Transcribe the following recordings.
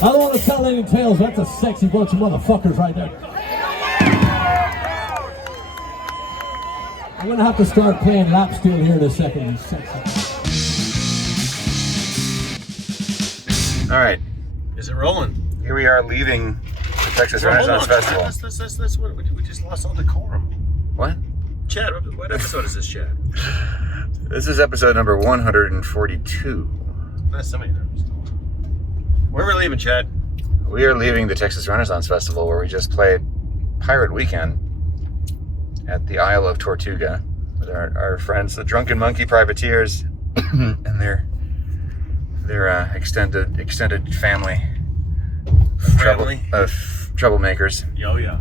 I don't want to tell any tales, but that's a sexy bunch of motherfuckers right there. I'm gonna have to start playing lap steel here in a second. He's sexy. All right, Is it rolling? here we are leaving the Texas Rennaissance Festival. That's what we just lost all decorum. What? Chad, what episode is this, Chad? This is episode number 142. That's so many numbers. Where are we leaving, Chad? We are leaving the Texas Rennaissance Festival, where we just played Pirate Weekend at the Isle of Tortuga with our friends, the Drunken Monkey Privateers, and their extended family of troublemakers. Oh yeah.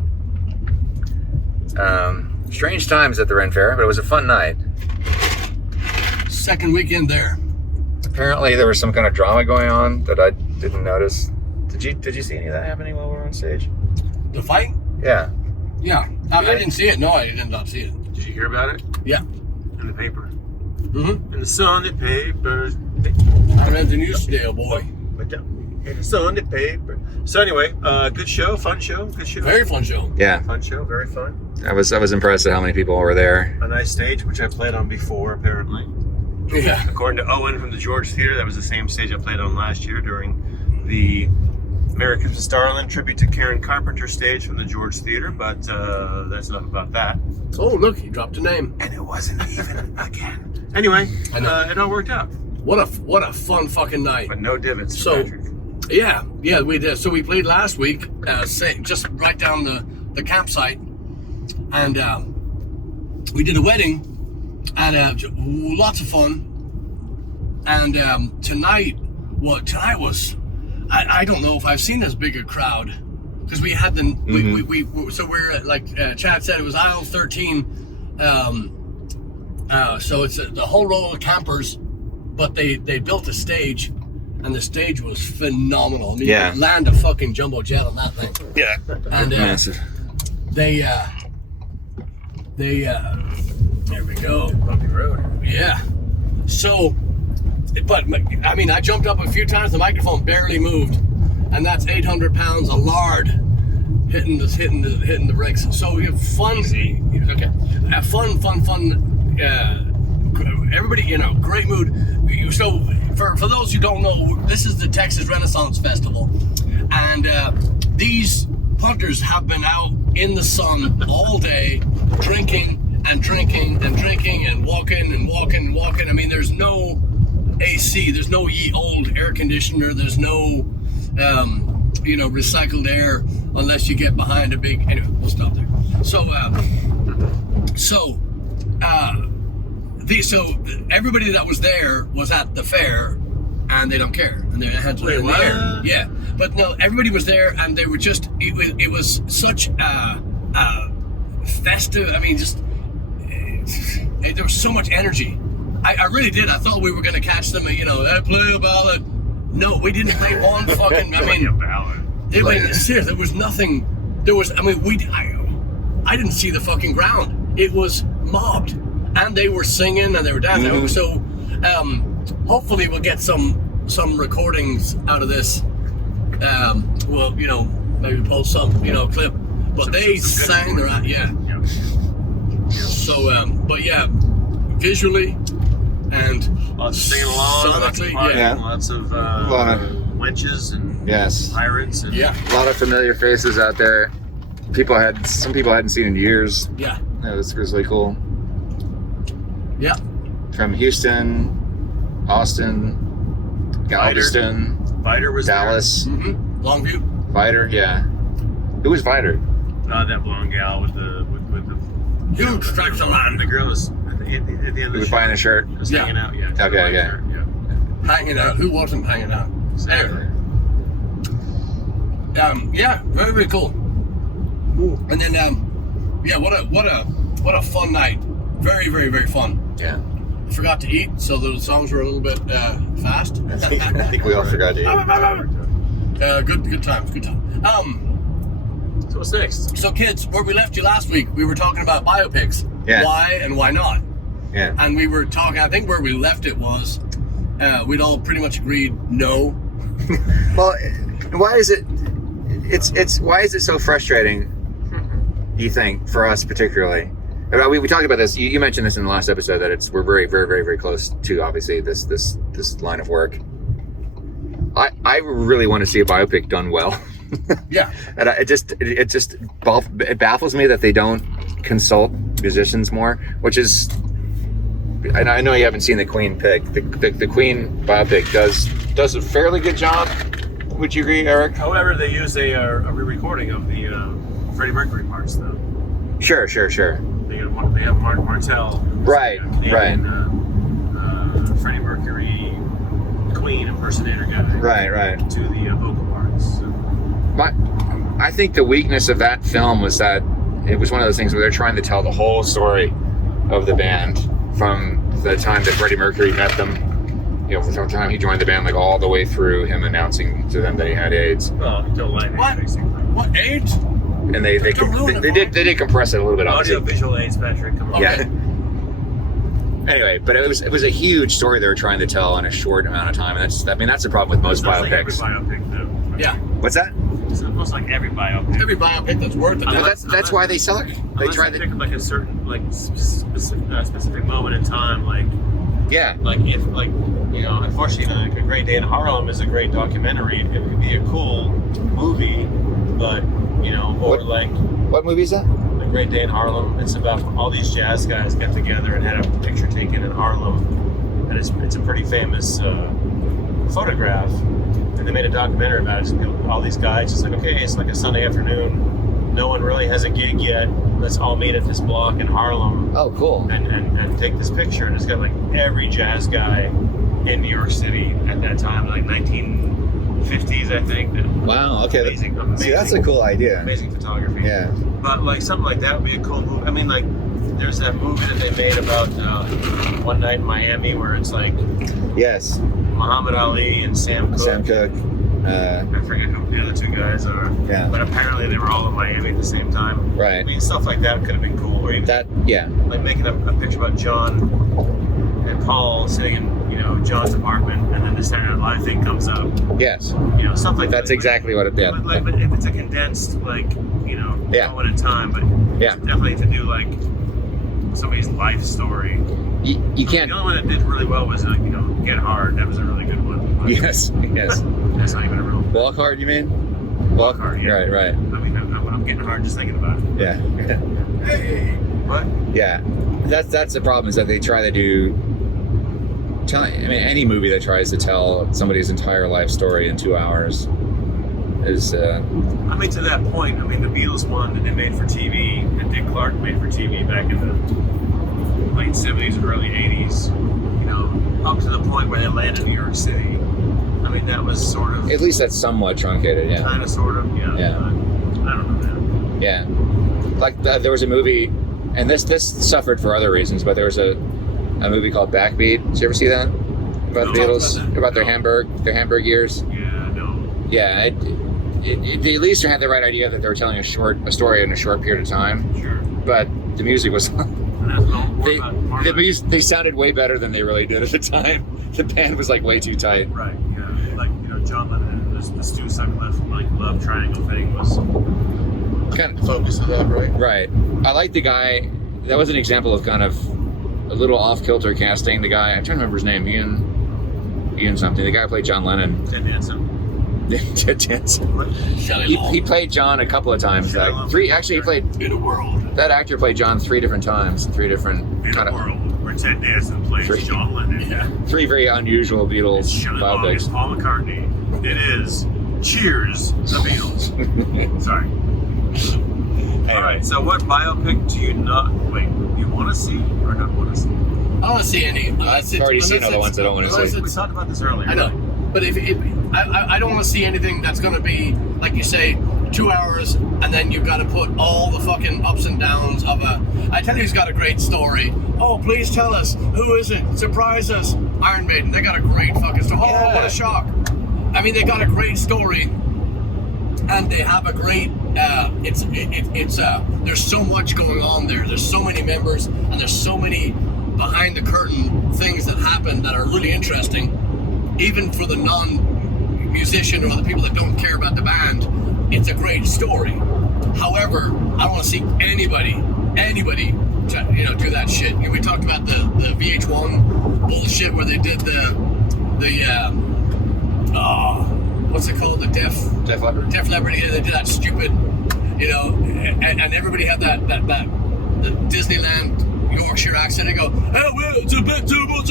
Strange times at the Ren Fair, but it was a fun night. Second weekend there. Apparently there was some kind of drama going on that I didn't notice. Did you see any of that happening while we were on stage? The fight? Yeah. Yeah. I didn't see it. No, I did not see it. Did you hear about it? Yeah. In the paper. Mm-hmm. In the Sunday paper. I read the news today, oh boy. In the Sunday paper. So anyway, good show, fun show, good show. Very fun show. Yeah. Fun show, very fun. I was impressed at how many people were there. A nice stage, which I played on before, apparently. Yeah. According to Owen from the George Theater, that was the same stage I played on last year during the Americans with Starland tribute to Karen Carpenter stage from the George Theater, but that's enough about that. Oh, look, he dropped a name. And it wasn't even again. Anyway, it all worked out. What a fun fucking night. But no divots, So, Patrick. yeah, we did. So we played last week, just right down the campsite, and we did a wedding, and lots of fun. And tonight was, I don't know if I've seen as big a crowd, because we had so we're like Chad said, it was aisle 13. So it's the whole row of campers, but they built a stage. And the stage was phenomenal. I mean, Yeah. you could land a fucking jumbo jet on that thing. Yeah. And Massive. they there we go. Bumpy road. Yeah. So, but I mean, I jumped up a few times. The microphone barely moved, and that's 800 pounds of lard hitting the rigs. So we have fun. Okay. Fun. Everybody, great mood. So for those who don't know, this is the Texas Rennaissance Festival, and these punters have been out in the sun all day, drinking and walking. I mean, there's no AC, there's no ye old air conditioner, there's no recycled air unless you get behind a big. Anyway, we'll stop there. So everybody that was there was at the fair, and they don't care, and they had to Wait, what? there. Yeah, but no, everybody was there, and they were just. It was such a festive. I mean, just there was so much energy. I really did. I thought we were going to catch them. Play a ballad. No, we didn't play one fucking. I mean, seriously, there was nothing. There was. I mean, I didn't see the fucking ground. It was mobbed. And they were singing and they were dancing. Mm-hmm. So hopefully we'll get some recordings out of this. Maybe post some, clip. But they sang their yeah. So, but yeah, visually and lots of singing along, sonically, lots of wenches and pirates. And yeah. A lot of familiar faces out there. Some people hadn't seen in years. Yeah. It was really cool. Yeah. From Houston, Austin, Galveston, Vider was Dallas. There. Mm-hmm. Longview. Vider, yeah. Who was Vider? That blonde gal with the huge tracts of land. The girl was at the end of the Who was buying a shirt? Was hanging out, yeah. Okay, yeah. Hanging out. Who wasn't hanging out? Exactly. Yeah, very, very cool. Ooh. And then what a fun night. Very, very, very fun. Yeah. I forgot to eat, so the songs were a little bit fast. I think we all forgot to eat. Good times. So what's next? So kids, where we left you last week, we were talking about biopics. Yeah. Why and why not? Yeah. And we were talking, I think where we left it was, we'd all pretty much agreed no. Well, why is it? It's why is it so frustrating? You think for us particularly? We talked about this. You mentioned this in the last episode that we're very, very, very, very close to obviously this line of work. I really want to see a biopic done well. Yeah. And it baffles me that they don't consult musicians more, which is. And I know you haven't seen the Queen pick. The Queen biopic does a fairly good job. Would you agree, Eric? However, they use a re-recording of the Freddie Mercury parts, though. Sure. They have Mark Martel. Right. Freddie Mercury, Queen impersonator guy. Right. To the vocal parts. So. I think the weakness of that film was that it was one of those things where they're trying to tell the whole story of the band from the time that Freddie Mercury met them, from the time he joined the band, like all the way through him announcing to them that he had AIDS. Well, until live What? basically. What AIDS? And they did compress it a little bit. Audio visual AIDS, Patrick. Come on. Yeah. Anyway, but it was a huge story they were trying to tell in a short amount of time, and that's the problem with most It's like every biopics. biopic, though. Yeah. What's that? It's almost like every biopic. Every biopic that's worth it. Well, that's why they suck. They Unless try they to. pick like a certain specific moment in time, Yeah. Unfortunately, like A Great Day in Harlem is a great documentary. It could be a cool movie, but What movie is that? A Great Day in Harlem. It's about all these jazz guys get together and had a picture taken in Harlem, and it's a pretty famous photograph. And they made a documentary about it. Just all these guys, just like, okay, it's like a Sunday afternoon. No one really has a gig yet. Let's all meet at this block in Harlem. Oh, cool. And take this picture. And it's got like every jazz guy in New York City at that time, like 1950s, I think. Wow. Okay. Amazing. See, that's a cool idea. Amazing photography. Yeah. But like something like that would be a cool movie. I mean, like there's that movie that they made about One Night in Miami, where it's like Yes. Muhammad Ali and Sam Cooke. Sam Cooke. I forget who the other two guys are. Yeah. But apparently they were all in Miami at the same time. Right. I mean, stuff like that could have been cool. Or even like making a picture about John and Paul sitting in John's apartment, and then the Saturday Night Live thing comes up. Yes. Stuff like that. That's exactly what it did. But if it's a condensed moment in time, but definitely to do like somebody's life story. You can't. The only one that did really well was Get Hard. That was a really good one. But Yes. that's not even a real. Walk Hard, you mean? Walk Hard. Yeah. Right. I mean, I'm getting hard just thinking about it. Yeah. Hey. What? Yeah. That's the problem, is that they try to do. Any movie that tries to tell somebody's entire life story in 2 hours is. To that point, the Beatles one that they made for TV, that Dick Clark made for TV back in the late 70s, early 80s, up to the point where they landed in New York City. That was sort of... At least that's somewhat truncated, yeah. Kind of, sort of, yeah. Yeah. I don't know, man. Yeah. Like, there was a movie, and this suffered for other reasons, but there was a movie called Backbeat. Did you ever see that? About the Beatles? About their Hamburg years? Yeah, no. Yeah, they at least had the right idea that they were telling a story in a short period of time. Sure. But the music was... They they sounded way better than they really did at the time. The band was like way too tight. Right, yeah. Like, John Lennon, the Stu Sutcliffe, love triangle thing was Kind of, the focus of that, right? right. I like the guy. That was an example of kind of a little off-kilter casting. The guy, I'm trying to remember his name, Ian something. The guy who played John Lennon. Ted Danson. Ted Danson. He played John a couple of times. Three. Actually, he played. In a world. That actor played John 3 different times. 3 different In a world where Ted Danson plays John Lennon. Yeah. 3 very unusual Beatles It's biopics. Paul McCartney. It is Cheers, the Beatles. Sorry. All right. So, what biopic do you want to see or not want to see? I don't want to see any. I've already seen all the ones I don't want to see. We talked about this earlier. I know. But if I don't want to see anything that's going to be, like you say, 2 hours, and then you've got to put all the fucking ups and downs of I tell you, he's got a great story. Oh, please tell us. Who is it? Surprise us. Iron Maiden, they got a great fucking story. Oh, what a shock. They got a great story, and they have a great, there's so much going on there. There's so many members, and there's so many behind the curtain things that happen that are really interesting, even for the musician or the people that don't care about the band, it's a great story. However, I don't want to see anybody do that shit. We talked about the VH1 bullshit where they did the what's it called, the Def Leppard. Yeah, they did that stupid, and everybody had that the Disneyland Yorkshire accent and go, "Oh well, it's a bit too much,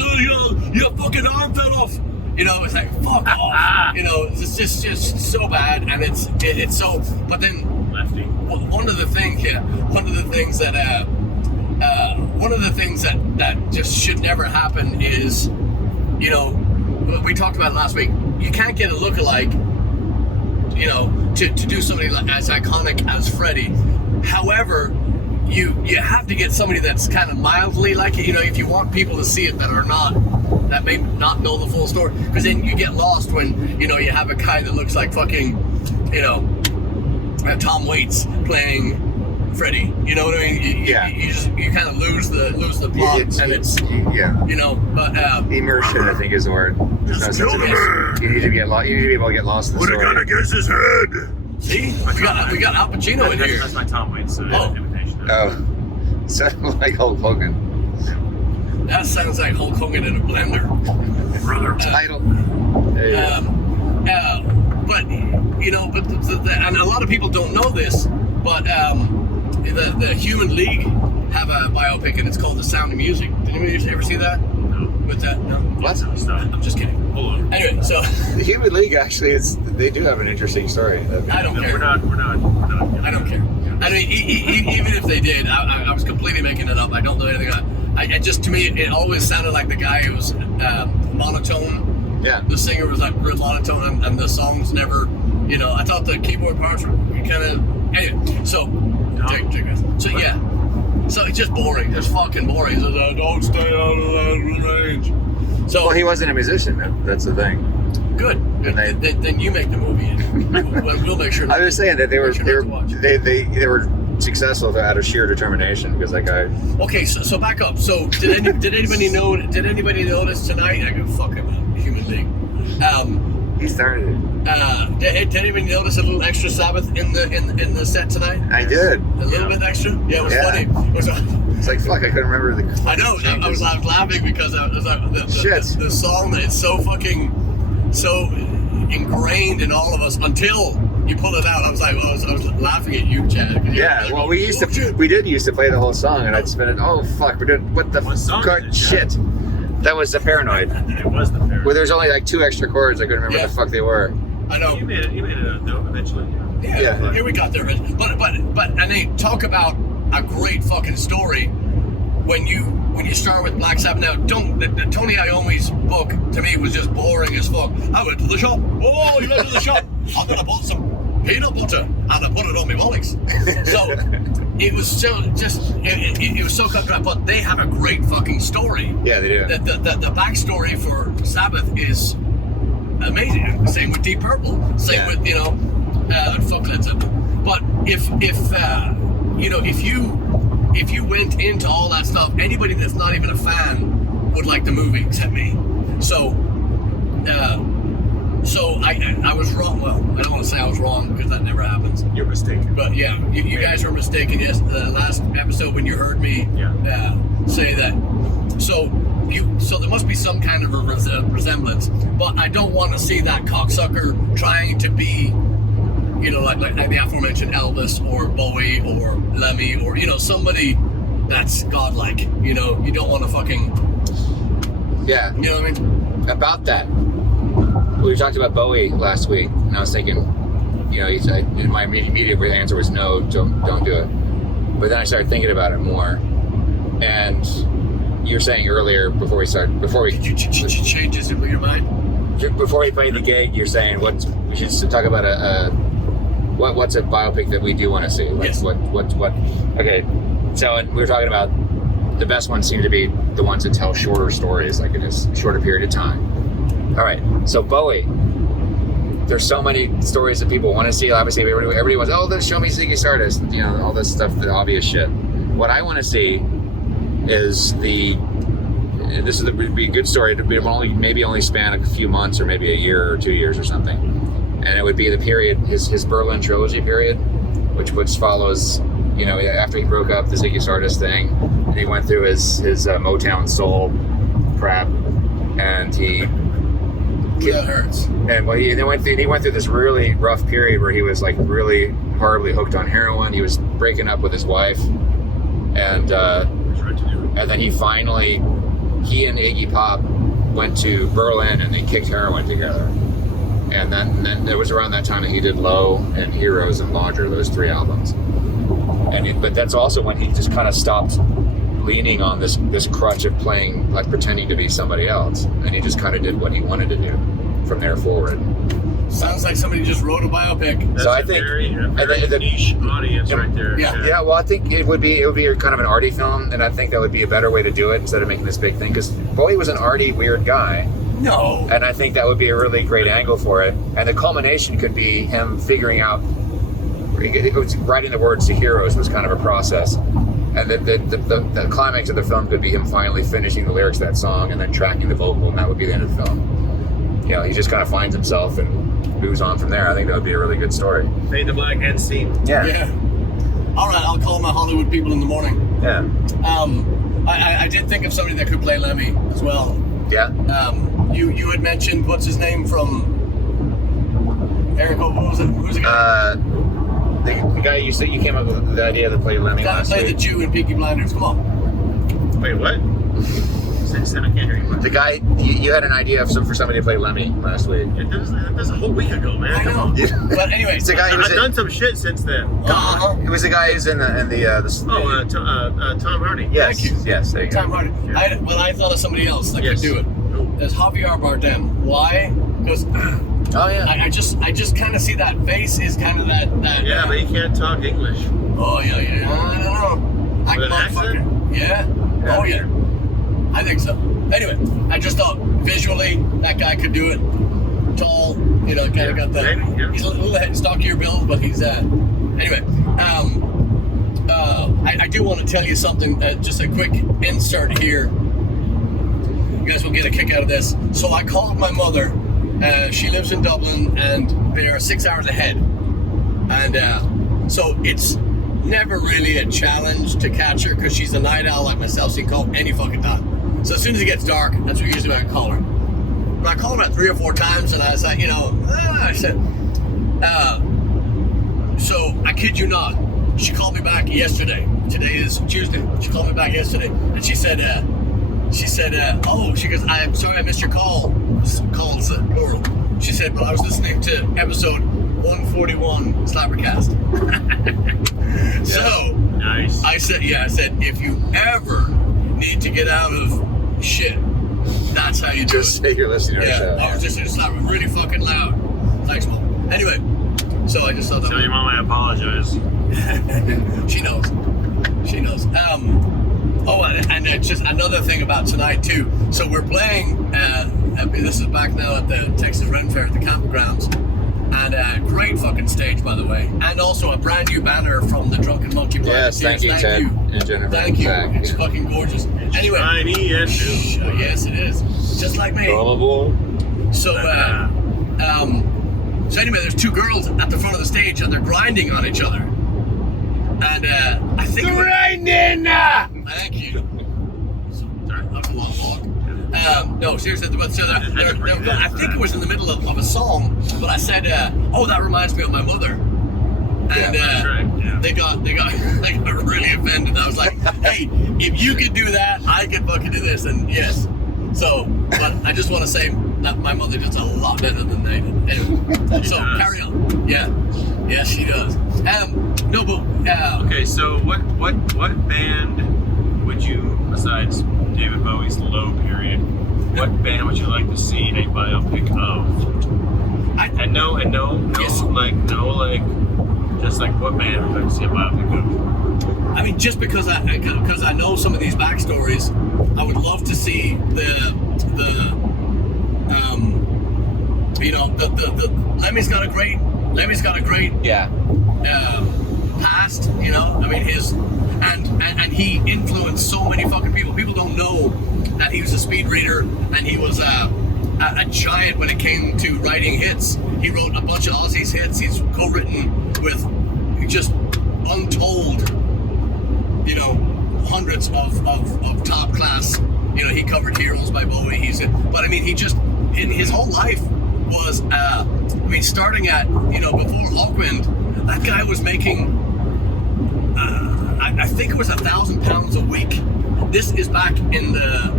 your fucking arm fell off." It's like, fuck off. It's just so bad, and it's so. But then, Lefty. One of the things that just should never happen is, we talked about it last week. You can't get a lookalike, to do somebody as iconic as Freddie. However, you have to get somebody that's kind of mildly like it. If you want people to see it that may not know the full story, because then you get lost when you have a guy that looks like fucking Tom Waits playing Freddie. You know what I mean? You kind of lose the plot, and it's But immersion, I think, is the word. There's no sense of immersion. You need to be able to get lost in the story. Put a gun against his head. See, we got Al Pacino in here. That's my Tom Waits imitation. Oh, sounds like Hulk Hogan. That sounds like Hulk Hogan in a blender. Brother. Title. There you go. But and a lot of people don't know this, but the Human League have a biopic, and it's called The Sound of Music. Did anybody ever see that? No. With that? No. What? I'm just kidding. Hold on. Anyway, so The Human League, actually, they do have an interesting story. I don't care. We're not. I don't care. I mean, even if they did, I was completely making it up. I don't know anything about it. To me, it always sounded like the guy who was monotone. Yeah. The singer was like real monotone, and the songs never, I thought the keyboard parts were kind of, anyway, so yeah. So it's just boring. It's fucking boring. So don't stay out of that range. So, well, he wasn't a musician, man. That's the thing. Good. Then you make the movie, and we'll make sure. I was saying that they were successful out of sheer determination, because that guy. Okay, so back up. So did anybody know? Did anybody notice tonight? I go, fuck it, man. Human League. He started it. Did anybody notice a little extra Sabbath in the set tonight? I did. A little bit extra. Yeah, it was funny. It's like, fuck, I couldn't remember the. I know. I was laughing because I was like, the song that is so fucking ingrained in all of us until you pull it out. I was like, I was laughing at you, Chad. Yeah, well, we did used to play the whole song, and I'd spin it. Oh fuck, we're doing what the fuck shit. That was the Paranoid. It was the Paranoid. Where there's only like 2 extra chords. I couldn't remember what the fuck they were. I know. You made it eventually. Yeah. Here we got there. But and they talk about a great fucking story when you start with Black Sabbath. Now, Tony Iommi's book to me was just boring as fuck. I went to the shop. Oh, you went to the shop. I'm gonna put some peanut butter and I put it on my bollocks. So it was it was so cut dry. But they have a great fucking story. Yeah, they do. The backstory for Sabbath is amazing. Same with Deep Purple. Same with fuck Led Zeppelin. But if you went into all that stuff, anybody that's not even a fan would like the movie except me. So I was wrong. Well, I don't want to say I was wrong because that never happens. You're mistaken. But yeah, you guys were mistaken. Yes, the last episode when you heard me say that. So there must be some kind of a resemblance. But I don't want to see that cocksucker trying to be, like the aforementioned Elvis or Bowie or Lemmy or somebody that's godlike. You don't want to fucking. Yeah. You know what I mean? About that. We talked about Bowie last week, and I was thinking, my immediate answer was no, don't do it. But then I started thinking about it more, and you were saying earlier did you change your mind? Before we played the gig, you're saying we should talk about what's a biopic that we do want to see. Yes. What? Okay, so we were talking about the best ones seem to be the ones that tell shorter stories, like in a shorter period of time. All right, so Bowie, there's so many stories that people want to see. Obviously, everybody wants, then show me Ziggy Stardust, all this stuff, the obvious shit. What I want to see is this would be a good story. It would only span a few months or maybe a year or 2 years or something. And it would be the period, his Berlin Trilogy period, which follows, after he broke up the Ziggy Stardust thing, and he went through his Motown soul crap, and that hurts. And he went through this really rough period where he was like really horribly hooked on heroin. He was breaking up with his wife, and then he and Iggy Pop went to Berlin and they kicked heroin together. And then it was around that time that he did Low and Heroes and Lodger, those 3 albums. But that's also when he just kind of stopped leaning on this crutch of playing, like pretending to be somebody else. And he just kind of did what he wanted to do from there forward. Sounds like somebody just wrote a biopic. That's so I think very niche audience right there. Yeah. Well, I think it would be kind of an arty film, and I think that would be a better way to do it instead of making this big thing. Because Bowie was an arty, weird guy. No. And I think that would be a really great angle for it. And the culmination could be him figuring out, writing the words to Heroes was kind of a process. And the climax of the film could be him finally finishing the lyrics of that song and then tracking the vocal, and that would be the end of the film. He just kind of finds himself and moves on from there. I think that would be a really good story. Fade to black end scene. Yeah. All right, I'll call my Hollywood people in the morning. Yeah. I did think of somebody that could play Lemmy as well. Yeah. You had mentioned, what's his name from Eric? What was it? Who's the guy? The guy you said you came up with the idea to play Lemmy last play week. the Jew in Peaky Blinders. Come on. Wait, what? I can't hear you. The guy you had an idea for somebody to play Lemmy last week. That was a whole week ago, man. I know. Come on. Yeah. But anyway, It's the guy who was I've done some shit since then. It was the guy who's in the Tom Hardy. Yes. Thank you. Yes, there you go. Tom Hardy. Yeah. I thought of somebody else that Yes. could do it. There's Javier Bardem. Why? Because Oh yeah. I just kind of see that face is kind of that. Yeah, but he can't talk English. Oh yeah. I don't know. With an accent? Yeah. Oh yeah. I think so. Anyway, I just thought visually that guy could do it. Tall, kind of got that. Maybe, yeah. He's a little stockier build, but he's anyway. I do want to tell you something. Just a quick insert here. You guys will get a kick out of this. So I called my mother. She lives in Dublin, and they are 6 hours ahead. And so it's never really a challenge to catch her because she's a night owl like myself, so you can call any fucking time. So as soon as it gets dark, that's usually when I call her. But I called her about 3 or 4 times, and I was like, I said, so I kid you not, she called me back yesterday. Today is Tuesday. She called me back yesterday, and she said, she goes, I'm sorry I missed your call. Calls plural. She said, but I was listening to episode 141 SlapperCast. So Nice. I said, if you ever need to get out of shit, that's how you do Just it. say you're listening to our Yeah, show. I was just going to slap it really fucking loud. Thanks, Mom. Anyway, so I just thought that. Tell your mom I apologize. She knows. And just another thing about tonight too. So we're playing. This is back now at the Texas Rennaissance Faire at the campgrounds, and great fucking stage, by the way, and also a brand new banner from the Drunken Monkey. Yes, thank you, Ted and Jennifer. Thank you. Zach. It's fucking gorgeous. Anyway, Shiny and new. yes, it is. Just like me. So, so anyway, there's 2 girls at the front of the stage, and they're grinding on each other. And I think grinding. Thank you. Sorry, that's a long walk. No, seriously, I think it was in the middle of a song, but I said, that reminds me of my mother. And that's right. Yeah. they got really offended. I was like, hey, if you could do that, I could fucking do this. And yes. So, but I just want to say that my mother does a lot better than they did. Anyway, so does. carry on. Yeah. Yes, she does. No, but Okay, so what band would you, besides David Bowie's Low period, what band would you like to see a biopic of? Just like what band would you like to see a biopic of? I mean, just because I know some of these backstories, I would love to see the Lemmy's got a great past, I mean, and he influenced so many fucking people. People don't know that he was a speed reader, and he was a giant when it came to writing hits. He wrote a bunch of Aussies hits. He's co-written with just untold, hundreds of top class. He covered Heroes by Bowie. But I mean, he just in his whole life was, starting at before Hawkwind, that guy was making, I think it was £1,000 a week. This is back in the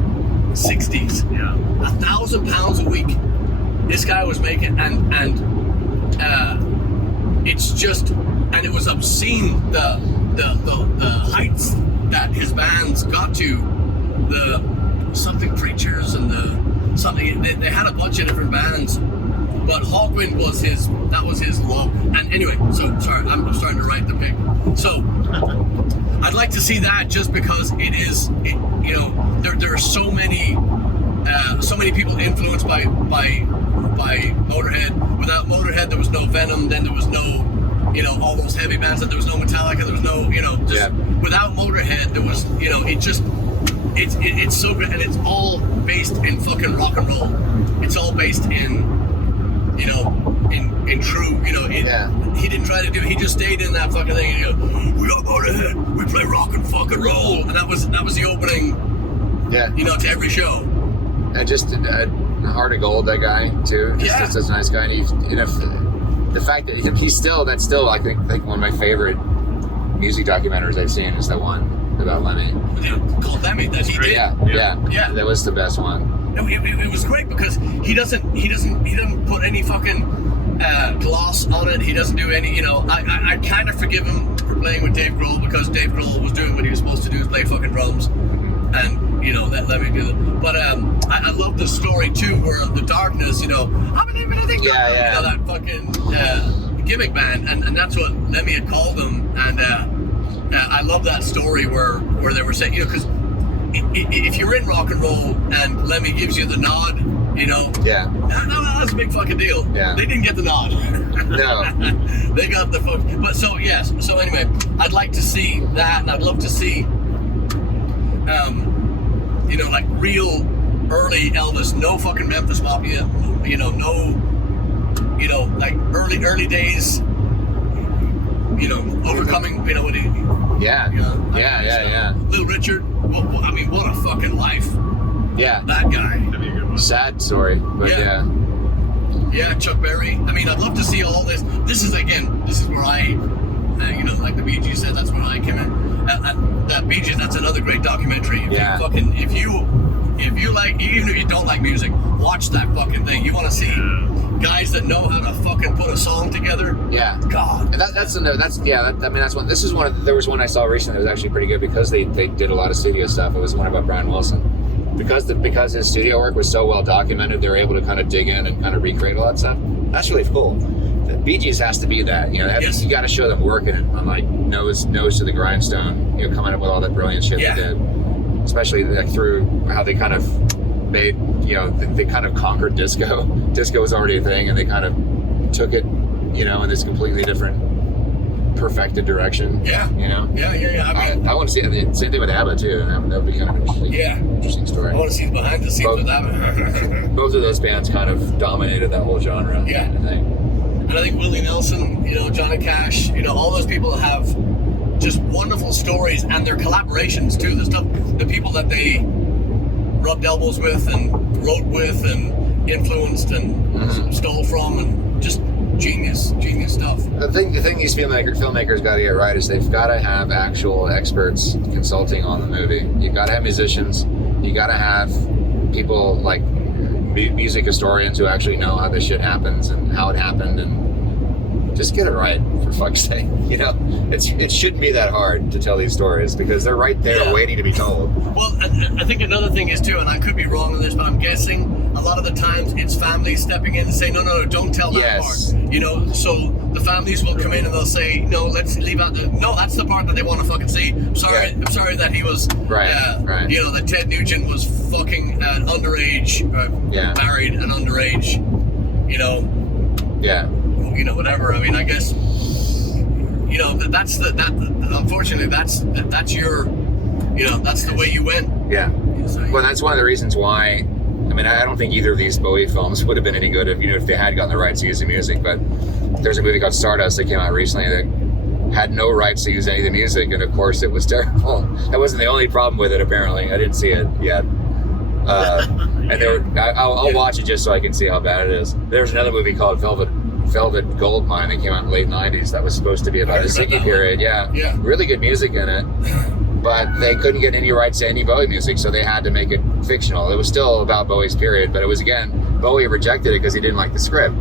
60s. Yeah, £1,000 a week. This guy was making, and it's just, and it was obscene the heights that his bands got to. The something preachers and the something, they had a bunch of different bands, but Hawkwind was his low. And anyway, so sorry, I'm starting to write the pick. So I'd like to see that, just because it is, there are so many people influenced by Motorhead. Without Motorhead, there was no Venom. Then there was no, all those heavy bands. That there was no Metallica. There was no, without Motorhead, there was, it's so good, and it's all based in fucking rock and roll. It's all based in, in true, he didn't try to do it. He just stayed in that fucking thing. We got Motorhead. We play rock and fucking roll, and that was the opening. Yeah. To every show. And just Heart of Gold, that guy too. Just such a nice guy. And he's, the fact that that's still I think one of my favorite music documentaries I've seen is that one about Lemmy. Called Lemmy, that he did. Yeah. That was the best one. No, it was great because he doesn't put any fucking gloss on it. He doesn't do any. I kind of forgive him for playing with Dave Grohl, because Dave Grohl was doing what he was supposed to do, is play fucking drums, and let me do it. But I love the story too, where the Darkness, I think that fucking gimmick band, and that's what Lemmy had called them, and I love that story where they were saying, because if you're in rock and roll and Lemmy gives you the nod, that's a big fucking deal. Yeah. They didn't get the nod. No. They got the fuck. But so anyway, I'd like to see that, and I'd love to see, like real early Elvis, no fucking Memphis Mafia, like early days, overcoming, when he, Little Richard, what a fucking life. Yeah. That guy. That'd be a good one. Sad story, but Yeah, Chuck Berry. I'd love to see all this. This is where I, like the Bee Gees said, that's where I came in. That Bee Gees, that's another great documentary. If you like, even if you don't like music, watch that fucking thing. You want to see guys that know how to fucking put a song together. Yeah. God. And there was one I saw recently that was actually pretty good, because they did a lot of studio stuff. It was one about Brian Wilson. Because his studio work was so well documented, they were able to kind of dig in and kind of recreate a lot of stuff. That's really cool. The Bee Gees has to be that. You got to show them working on like nose to the grindstone. Coming up with all that brilliant shit they did. Especially like through how they kind of made, they kind of conquered disco. Disco was already a thing, and they kind of took it, in this completely different, perfected direction. Yeah. I want to see it. Same thing with ABBA too. That would be kind of interesting. Yeah. Interesting story. I want to see behind the scenes with ABBA. Both of those bands kind of dominated that whole genre. Yeah. Kind of thing. And I think Willie Nelson, Johnny Cash, all those people have just wonderful stories, and their collaborations too. The people that they rubbed elbows with and wrote with and influenced and stole from, and just genius stuff. The thing these filmmakers got to get right is they've got to have actual experts consulting on the movie. You got to have musicians. You got to have people like music historians who actually know how this shit happens and how it happened, and just get it right, for fuck's sake. It shouldn't be that hard to tell these stories, because they're right there waiting to be told. Well, I think another thing is too, and I could be wrong on this, but I'm guessing a lot of the times it's families stepping in and saying, no, don't tell that part. So the families will come in and they'll say, no, let's leave out that's the part that they want to fucking see. I'm sorry that he was, right. That Ted Nugent was fucking an underage, married an underage, whatever. I guess, you know, unfortunately, that's your, you know, that's the way you went. Yeah. So, Well, that's one of the reasons why. I mean, I don't think either of these Bowie films would have been any good if they had gotten the rights to use the music. But there's a movie called Stardust that came out recently that had no rights to use any of the music, and of course it was terrible. That wasn't the only problem with it. Apparently, I didn't see it yet. And I'll watch it just so I can see how bad it is. There's another movie called Velvet Goldmine that came out in the late 90s that was supposed to be about the Ziggy period. Yeah, really good music in it. But they couldn't get any rights to any Bowie music, so they had to make it fictional. It was still about Bowie's period, but it was, again, Bowie rejected it because he didn't like the script.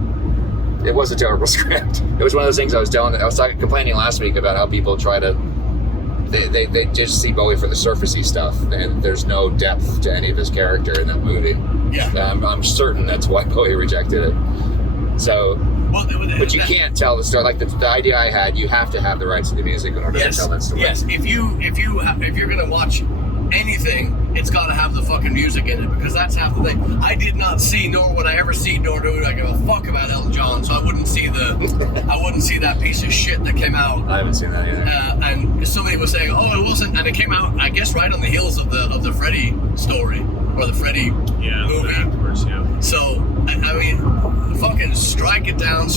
It was a terrible script. It was one of those things I was complaining last week about how people try to, they just see Bowie for the surfacey stuff, and there's no depth to any of his character in that movie. Yeah. I'm certain that's why Bowie rejected it. So, but you can't tell the story. Like the idea I had, you have to have the rights to the music in order to tell that story. Yes, if you're gonna watch anything, it's got to have the fucking music in it, because that's half the thing. I did not see, nor would I ever see, nor do I give a fuck about Elton John, so I wouldn't see that piece of shit that came out. I haven't seen that either. And somebody was saying, oh, it wasn't, and it came out, I guess, right on the heels of the Freddie story, or the Freddie movie. Afterwards, yeah. So, I mean, fucking strike it down.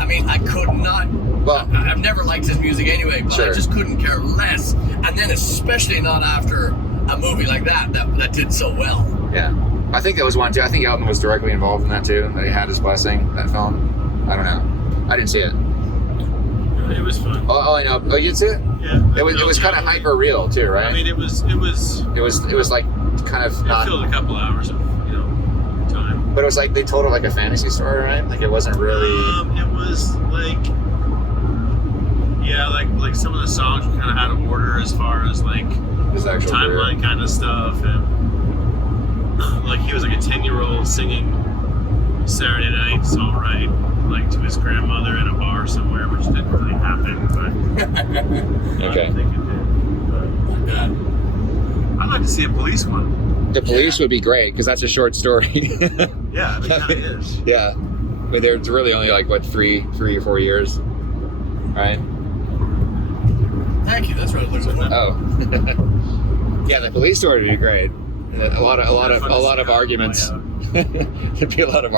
I mean, I could not. Well, I've never liked his music anyway, but I just couldn't care less. And then, especially not after a movie like that did so well. Yeah, I think that was one too. I think Elton was directly involved in that too. That he had his blessing. That film. I don't know. I didn't see it. It was fun. Oh, I know. Oh, you did see it? Yeah. It was kind of hyper real too, right? I mean, it was like kind of not. It filled a couple hours of time. But it was like they told it like a fantasy story, right? Like it wasn't really. It was like. Yeah, like some of the songs were kind of out of order as far as like timeline kind of stuff, and like he was like a 10-year-old singing Saturday Night's All Right, like to his grandmother in a bar somewhere, which didn't really happen, but okay. I think it did. But, I'd like to see a police one. The police would be great because that's a short story. Yeah, I mean, it kind of is. Yeah, but they're really only like what 3 or 4 years, right? Thank you. That's right. Oh, yeah. The police story would be great. A lot of arguments. There'd be a lot of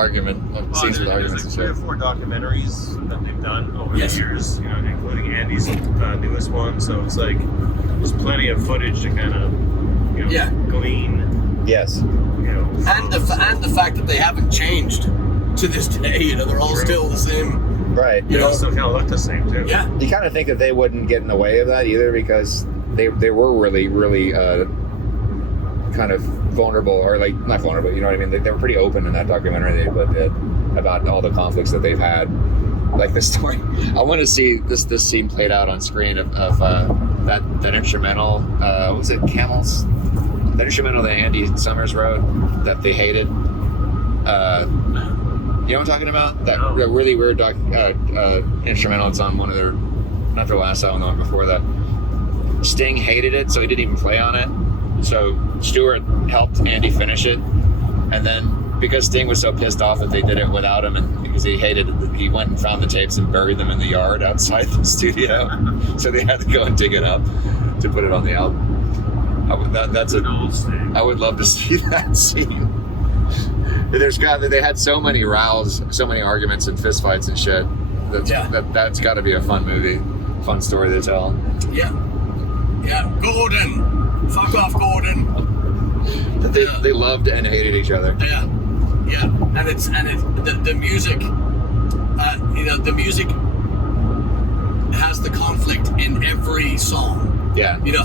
scenes with arguments. There's like 3 or 4 documentaries that they've done over the years, including Andy's newest one. So it's like there's plenty of footage to kind of glean. Yes. And the fact that they haven't changed to this day. They're all still the same. Right. They all still kind of look the same too. Yeah. You kind of think that they wouldn't get in the way of that either, because they were really kind of vulnerable, or like not vulnerable. You know what I mean? They were pretty open in that documentary they did about all the conflicts that they've had. Like the story. I want to see this scene played out on screen of that instrumental. What was it? Camels. That instrumental that Andy Summers wrote that they hated. You know what I'm talking about? That really weird instrumental. It's on one of their, not their last album, the one before that. Sting hated it, so he didn't even play on it. So Stewart helped Andy finish it, and then because Sting was so pissed off that they did it without him, and because he hated it, he went and found the tapes and buried them in the yard outside the studio. So they had to go and dig it up to put it on the album. That's an old Sting. I would love to see that scene. They had so many rows, so many arguments and fistfights and shit. That's got to be a fun movie, fun story to tell. Yeah. Gordon, fuck off, Gordon. They loved and hated each other. Yeah. And the music. The music has the conflict in every song. Yeah. It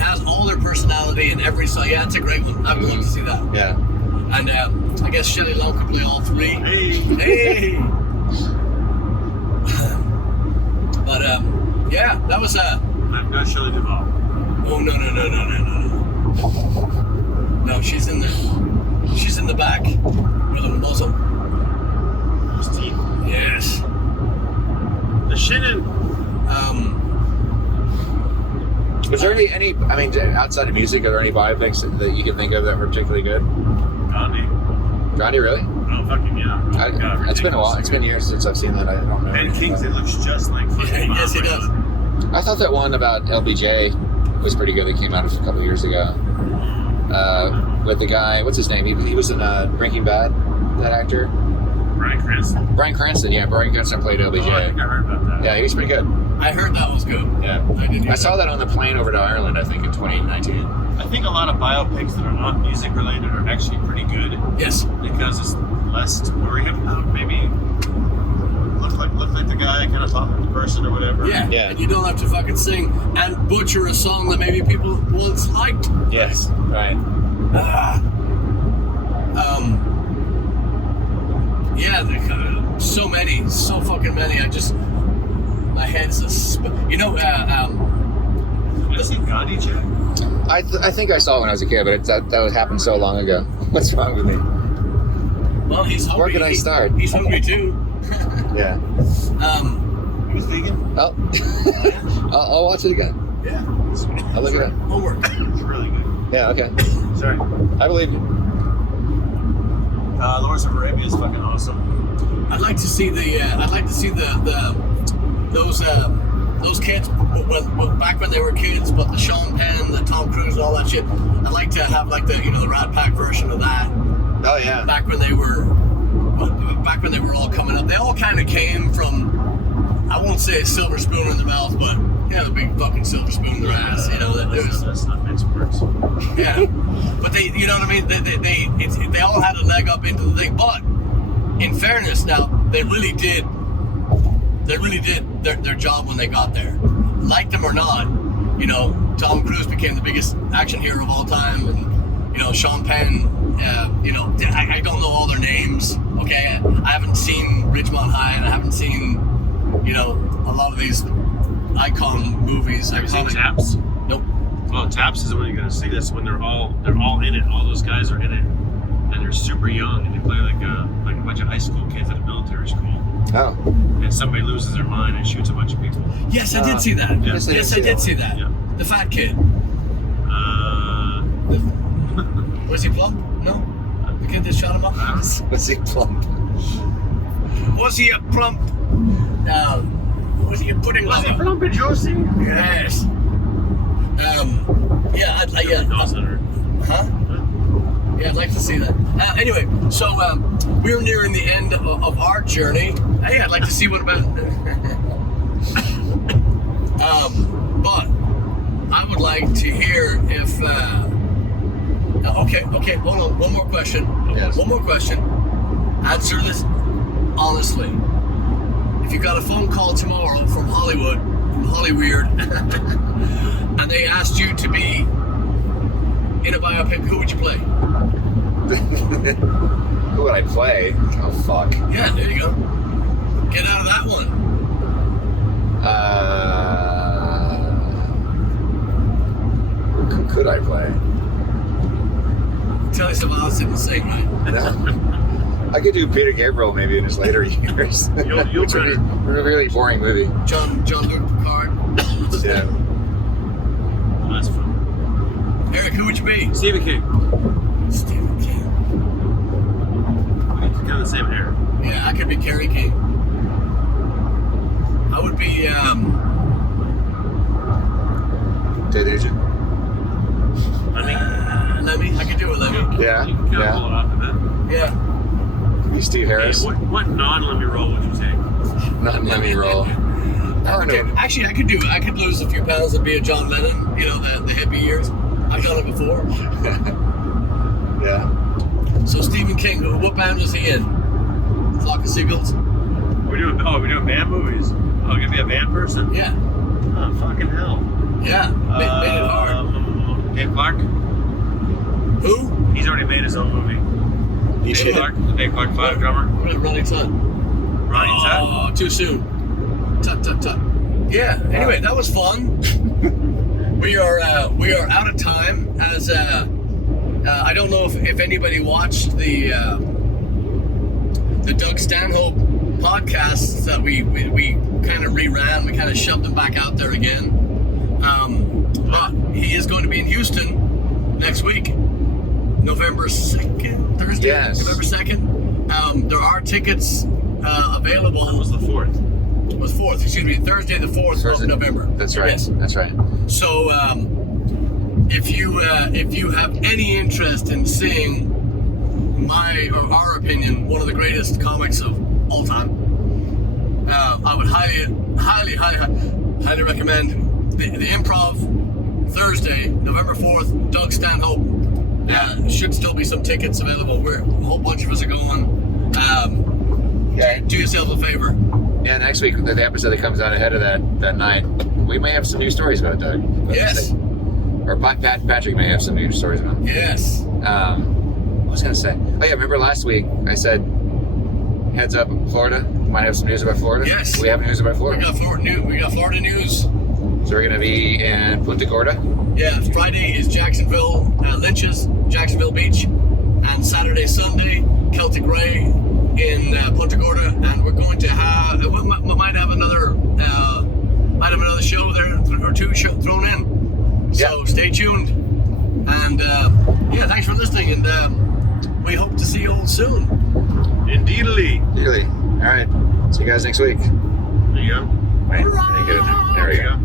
has all their personality in every song. Yeah, it's a great one. I would love to see that. Yeah. And I guess Shelley Long could play all 3. Hey. But that was I've got Shelley Duvall. Oh no. No, she's in the back with a muzzle. Those teeth. Yes. The shinin. Was there any? I mean, outside of music, are there any biopics that you can think of that were particularly good? Gandhi, really? Oh, fucking yeah. God, it's been a while. It's been years since I've seen that. I don't know. Ben Kingsley looks just like fucking Yes, he does. I thought that one about LBJ was pretty good. That came out a couple of years ago. With the guy, what's his name? He was in Breaking Bad. That actor. Bryan Cranston. Bryan Cranston. Yeah, Bryan Cranston played LBJ. Oh, I think I heard about that. Yeah, he was pretty good. I heard that was good. Yeah, I saw that on the plane over to Ireland. I think in 2019. I think a lot of biopics that are not music related are actually pretty good. Yes. Because it's less to worry about. Maybe look like the guy, kind of talk like the person or whatever. Yeah. Yeah. And you don't have to fucking sing and butcher a song that maybe people once liked. Yes. Right. Yeah, so many, so fucking many. My head's you know, Have you seen Gandhi Check? I think I saw it when I was a kid, but that happened so long ago. What's wrong with me? well, he's hungry. Where can I start? He's hungry too. Yeah. He was vegan? Oh. I'll watch it again. Yeah. I'll look it up. Homework. It's really good. Yeah. Okay. Sorry. I believe you. Lawrence of Arabia is fucking awesome. I'd like to see those kids back when they were kids, but the Sean Penn, the Tom Cruise, and all that shit. I'd like to have like the Rat Pack version of that. Oh yeah. Back when they were all coming up, they all kind of came from, I won't say a silver spoon in the mouth, but the big fucking silver spoon in their ass. That's not nice words. Yeah, but they, you know what I mean. They all had a leg up into the thing. But in fairness, now they really did their job when they got there. Liked them or not, Tom Cruise became the biggest action hero of all time, and Sean Penn. I don't know all their names. Okay, I haven't seen Ridgemont High, and I haven't seen a lot of these icon movies. Have you seen Taps? Nope. Well, Taps is when you're gonna see this when they're all in it. All those guys are in it, and they're super young, and they play like a bunch of high school kids at a military school. Oh. And somebody loses their mind and shoots a bunch of people. Yes, I did see that. Yes, I did see that. Yeah. The fat kid. Was he plump? No. The kid that shot him up. Was he plump? Was he a plump? Was he a pudding Was he lover? plump and juicy? Yes. Yeah. Huh? Yeah, I'd like to see that. Anyway, so we're nearing the end of our journey. Hey, I'd like to see what about. But I would like to hear if. Okay. Hold on. One more question. Yes. One more question. Answer this honestly. If you got a phone call tomorrow from Hollywood, from Hollyweird, and they asked you to be in a biopic, who would you play? Who would I play? Oh fuck. Yeah, there you go. Get out of that one. Who could I play? Tell yourself I didn't sing, right? No. I could do Peter Gabriel maybe in his later years. You'll Which would be a really boring movie. John Luke Picard. Yeah. That's fun. Eric, who would you be? Stephen King. Stephen King. We need to kind of the same hair. Yeah, I could be Carrie King. I would be, Ted Nugent. Lemmy. I could do a Lemmy. Yeah. You can kind of pull it off of it. Yeah. Be Steve Harris. Hey, what non-Lemmy role would you take? Not Lemmy role. I don't know. Actually, I could lose a few pounds and be a John Lennon. The hippie years. I've done it before. Yeah. So Stephen King, what band was he in? Flock of Seagulls? We're doing band movies. Oh, gonna be a band person? Yeah. Oh, fucking hell. Yeah. Made it hard. Dave Clark? Who? He's already made his own movie. Dave Clark? The Dave Clark 5 drummer? Ronnie Tutt. Ronnie Tutt? Oh, too soon. Tut. Yeah. Anyway, that was fun. We are out of time. As I don't know if anybody watched the Doug Stanhope podcasts that we kind of reran. We kind of shoved them back out there again. But he is going to be in Houston next week, November 2nd, Thursday. Yes. November 2nd. There are tickets available. It was the 4th. It was 4th, excuse me, Thursday the 4th of November. That's right. Yes. That's right. So if you have any interest in seeing my or our opinion, one of the greatest comics of all time, I would highly recommend the Improv Thursday, November 4th, Doug Stanhope. Should still be some tickets available. A whole bunch of us are going. Do yourself a favor. Yeah, next week, the episode that comes out ahead of that night, we may have some new stories about Doug. Yes. Or Patrick may have some new stories about him. Yes. What was I going to say? Oh, yeah, remember last week I said, heads up, Florida? Might have some news about Florida? Yes. We have news about Florida. We got Florida news. So we're going to be in Punta Gorda. Yeah, Friday is Jacksonville, Lynch's, Jacksonville Beach. And Saturday, Sunday, Celtic Ray in Punta Gorda. And we're going to have, we might have another show there or two thrown in. So stay tuned. And thanks for listening. And we hope to see you all soon. Indeedly. All right. See you guys next week. There you go. Right. There you go. There we go.